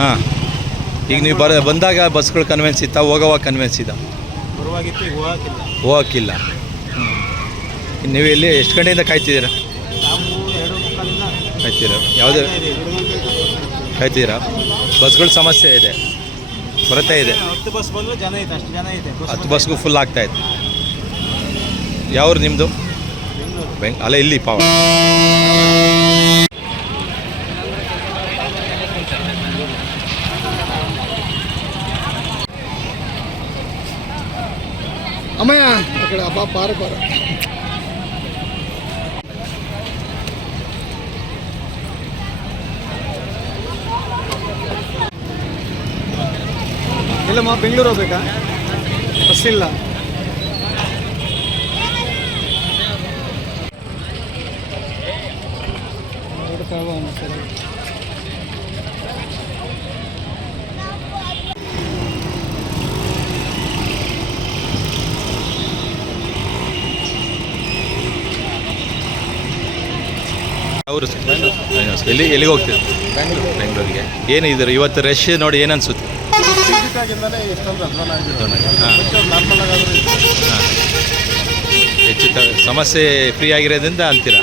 ಹಾಂ. ಈಗ ನೀವು ಬಂದಾಗ ಬಸ್ಗಳು ಕನ್ವೆನ್ಸ್ ಇತ್ತಾ, ಹೋಗೋವಾಗ ಕನ್ವೆನ್ಸ್ ಇದ್ದ? ಬರುವಾಗಿತ್ತು, ಈಗ ಹೋಗೋಕ್ಕಿಲ್ಲ. ನೀವು ಎಲ್ಲಿ ಎಷ್ಟು ಗಂಟೆಯಿಂದ ಕಾಯ್ತಿದ್ದೀರಾ? ನಾವು 2:45 ಕಾಯ್ತೀರಾ? ಯಾವುದು ಕಾಯ್ತೀರಾ? ಬಸ್ಗಳ ಸಮಸ್ಯೆ ಇದೆ, ಕೊರತೆ ಇದೆ. 10 ಬಸ್ ಬಂದರೂ ಜನ ಐತೆ, ಅಷ್ಟು ಜನ ಐತೆ. 10 ಬಸ್ಗೂ ಫುಲ್ ಆಗ್ತಾಯಿತ್ತು. ಯಾವ್ರು ನಿಮ್ಮದು? ಅಲ್ಲ, ಇಲ್ಲಿ ಪಾವ. ಅಮ್ಮಯ್ಯ ಆ ಕಡೆ ಅಪ್ಪ ಪಾರ ಇಲ್ಲಮ್ಮ, ಬೆಂಗಳೂರು ಹೋಗ್ಬೇಕಾ? ಬಸ್ ಇಲ್ಲ. ಅವರು ಎಲ್ಲಿಗೆ ಹೋಗ್ತೀವಿ? ಬೆಂಗಳೂರಿಗೆ. ಏನು ಇದ್ರು ಇವತ್ತು ರಶ್ ನೋಡಿ, ಏನು ಅನಿಸುತ್ತೆ? ಹೆಚ್ಚು ಸಮಸ್ಯೆ ಫ್ರೀ ಆಗಿರೋದ್ರಿಂದ ಅಂತೀರಾ?